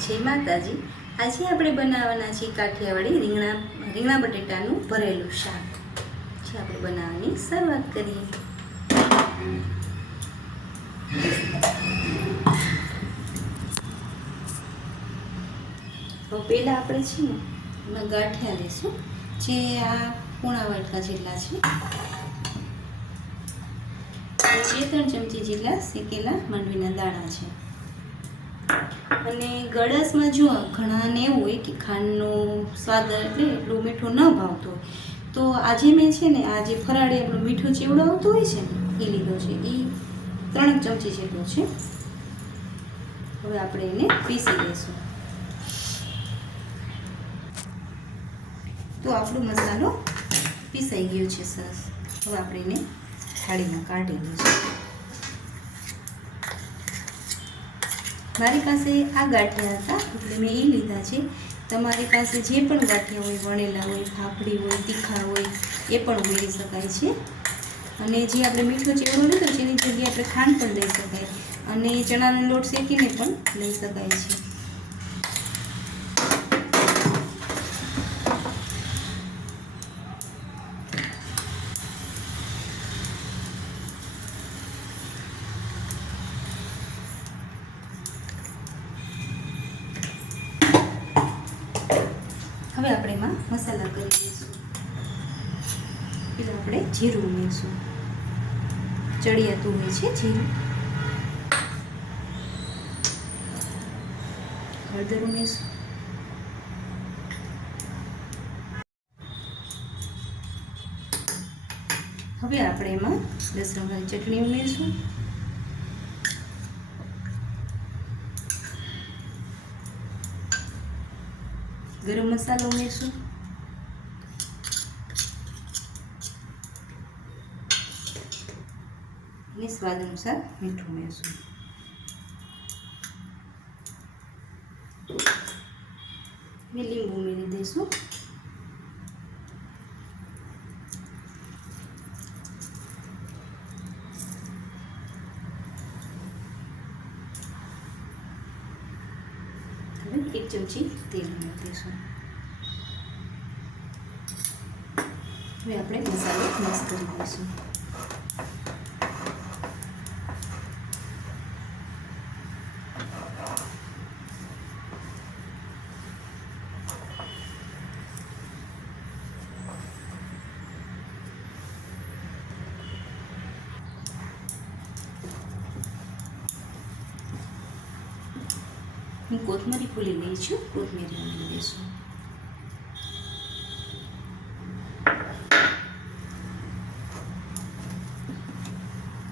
જય માતાજી। આજે આપણે બનાવવાના છીએ કાઠિયાવાડી રીંગણા બટેટાનું ભરેલું શાક। જે આપણે બનાવવાની શરૂઆત કરીએ। તો પહેલાં આપણે છે ને એમાં ગાંઠિયા લઈશું, જે આ પોણા વાટકા જેટલા છે। 2-3 ચમચી જેટલા શેકેલા માંડવીના દાણા છે। અને ગળાસમાં જો ઘણાને એવું હોય કે ખાંડનો સ્વાદ એટલે એટલું મીઠું ન ભાવતો હોય, તો આજે મેં છે ને આ જે ફરાળી આપણું મીઠું ચેવડો આવતું હોય છે ને એ લીધો છે। એ 3 ચમચી જેટલો છે। હવે આપણે એને પીસી લઈશું। તો આપણો મસાલો પીસાઈ ગયો છે સરસ। હવે આપણે એને થાળીમાં કાઢી લઈશું। મારી પાસે આ ગાંઠિયા હતા એટલે મેં એ લીધા છે। તમારી પાસે જે પણ ગાંઠિયા હોય, વણેલા હોય, ફાફડી હોય, તીખા હોય, એ પણ ઉમેરી શકાય છે। અને જે આપણે મીઠો ચેવડો લીધો છે એની જગ્યાએ આપણે ખાંડ પણ લઈ શકાય, અને ચણાનો લોટ શેકીને પણ લઈ શકાય છે। હવે આપણે એમાં મસાલા કરી દઈશું। પહેલાં આપણે જીરું ઉમેરીશું, ચડિયાતું હોય છે જીરું। હળદર ઉમેરીશું, હવે આપણે એમાં લસણની ચટણી ઉમેરીશું, ગરમ મસાલો ઉમેરીશું, અને સ્વાદ અનુસાર મીઠું ઉમેરીશું। લીંબુ ઉમેરી દઈશું। હવે 1 ચમચી તેલ ઉમેરી દઈશું। હવે આપણે મસાલો મિક્સ કરી દઈશું। હું કોથમરી ફૂલી લઈ છું, કોથમીર ઉમેરી દઈશું।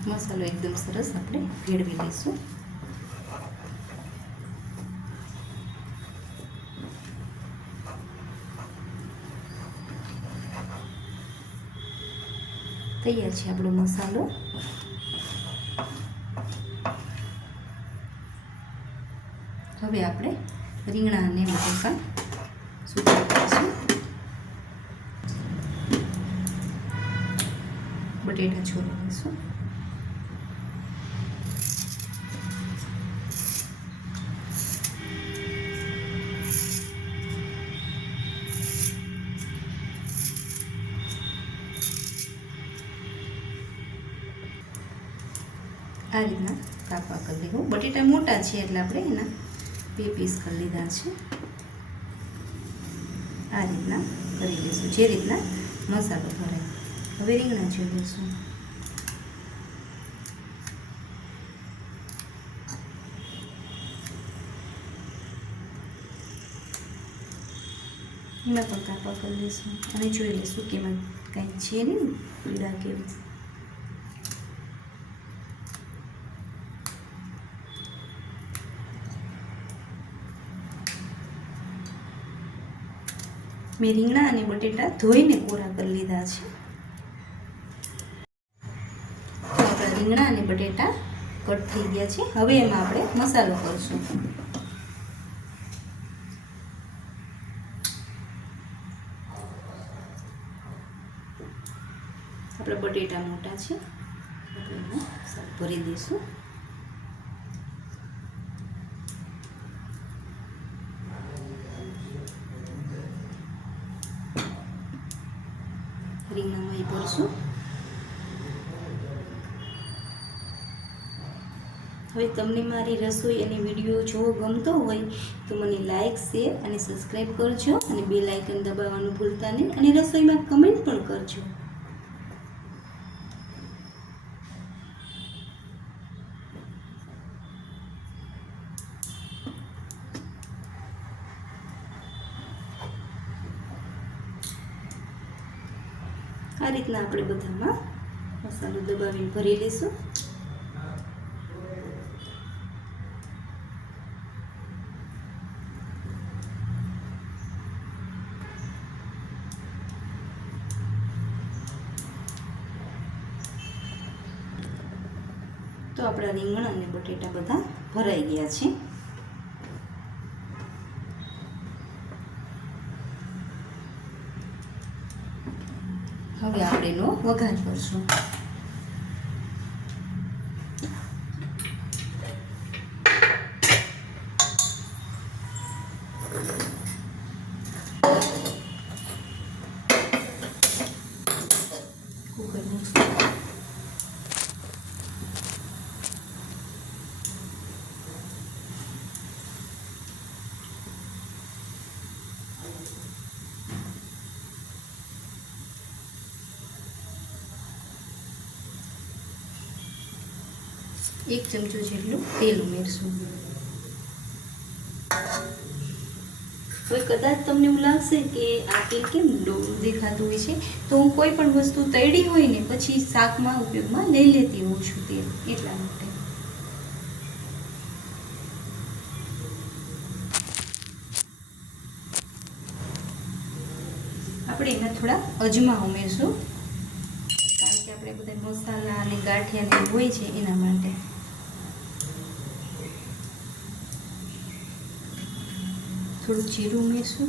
મસાલો એકદમ સરસ આપણે ભેળવી લઈશું। તૈયાર છે આપણો મસાલો। હવે આપણે રીંગણા અને બટેકા સુધારી દઈશું। બટેટા છોડી દઈશું। આ રીતના કાપા કરી લેવું। બટેટા મોટા છે એટલે આપણે એના 2 પીસ કરી લીધા છે। આ રીતના કરી લઈશું, જે રીતના મસાલો ભરાય। હવે રીંગણા જોઈ લઈશું। એમાં પણ કાપા કરી લઈશું અને જોઈ લઈશું કે એમાં કાંઈ છે નહીં પીડા કેવું। મેં રીંગણા અને બટેટા ધોઈને કોરા કરી લીધા છે। તો આપણા રીંગણા અને બટેટા કટ થઈ ગયા છે। હવે એમાં આપણે મસાલો કરશું। આપણા બટેટા મોટા છે, આપણે ભરી દઈશું। કરશું. હવે તમને મારી રસોઈ અને વિડીયો જોવો ગમતો હોય તો મને લાઈક, શેર અને સબસ્ક્રાઈબ કરજો અને બેલ આઇકન દબાવવાનું ભૂલતા નહીં અને રસોઈમાં કમેન્ટ પણ કરજો. આ રીતના આપણે બધામાં મસાલો દબાવીને ભરી લઈશું. તો આપણા રીંગણ અને બટેટા બધા ભરાઈ ગયા છે. હવે આપણે એનો વઘાર કરશું. એક ચમચો જેટલું તેલ ઉમેરશું. હવે કદાચ તમને એવું લાગશે કે આ તેલ કેમ ડોળું દેખાતું હોય છે, તો હું કોઈ પણ વસ્તુ તળી હોય ને પછી શાકમાં ઉપયોગમાં લઈ લેતી હોઉં છું તેલ, એટલા માટે. આપણે એમાં થોડા અજમા ઉમેરશું, કારણ કે આપણે બધા મસાલા અને ગાંઠિયા ને હોય છે એના માટે. થોડું જીરું ઉમેરશું.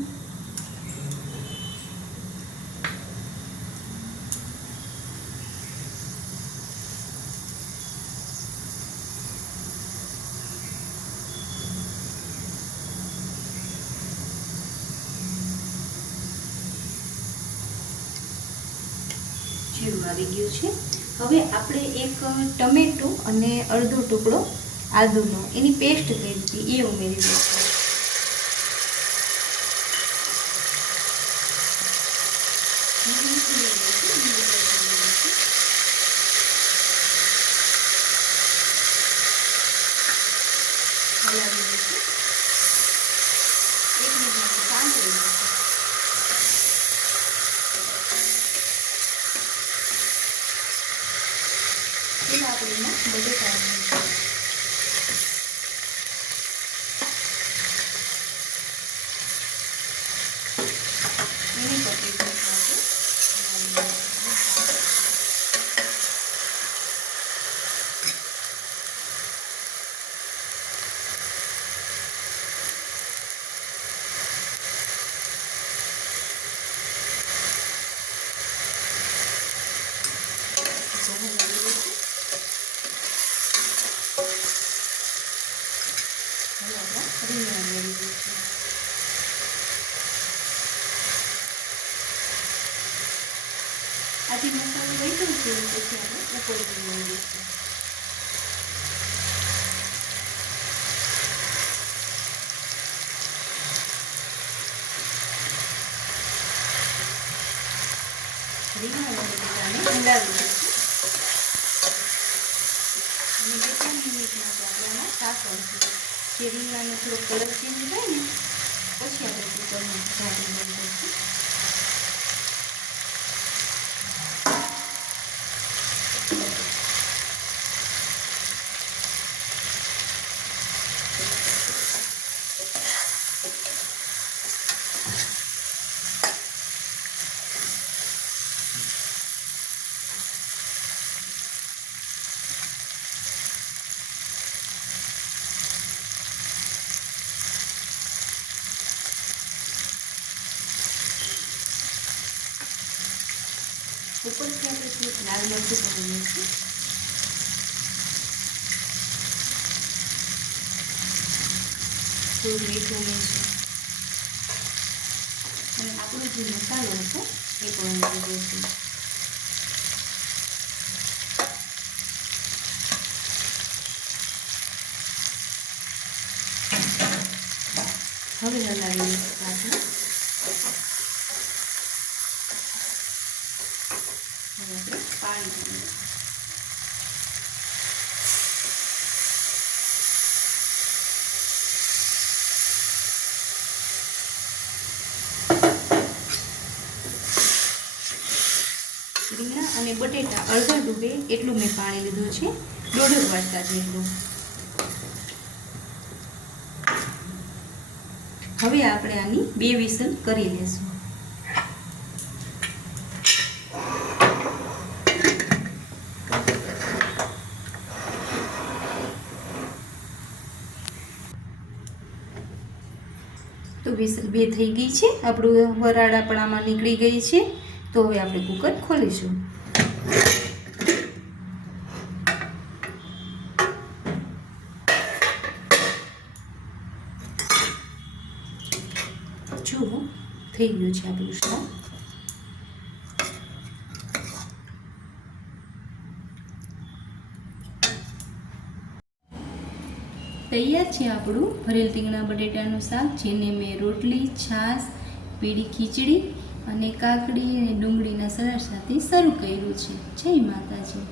જીરું આવી ગયું છે. હવે આપણે એક ટમેટું અને અડધો ટુકડો આદુનો એની પેસ્ટ કરી હતી એ ઉમેરી દઈશું. આથી મસાલો રહી ગયો છે પછી આપણે ઉપર ઉમેરી દઈશું. રીંગણ અને બટાકાને હલાવી દઈશું અને 2-3 મિનિટ માટે આપણે આમાં સાકળશું. જે રીંગણાનો થોડો કલર ચેન્જ થાય ને પછી આપણે કુકરમાં ઢાંકણ બંધ કરીશું. ઉપરથી આપણે થોડુંક લાલ મરચું પણ ઉમેરીશું. થોડું મીઠું ઉમેરીશું અને આપણો જે મસાલો હતો એ પણ ઉમેરી દઈશું. હવે હલાવી આપણે પાણી જોઈએ. રીંગણા અને બટેટા અડધા ડૂબે એટલું મેં પાણી લીધું છે, 1.5 વાટકા જેટલું. હવે આપણે આની 2 વિસલ કરી લેશું. તો વિસલ 2 થઈ ગઈ છે, આપણું વરાળ આપણામાં નીકળી ગઈ છે. તો હવે આપણે કુકર ખોલીશું. જુઓ થઈ ગયું છે આપણું શાક. તૈયાર છે આપણું ભરેલ રીંગણા બટેટાનું શાક, જેને મેં રોટલી, છાશ, પીળી ખીચડી અને કાકડી અને ડુંગળીના સલાડ સાથે સર્વ કર્યું છે. જય માતાજી.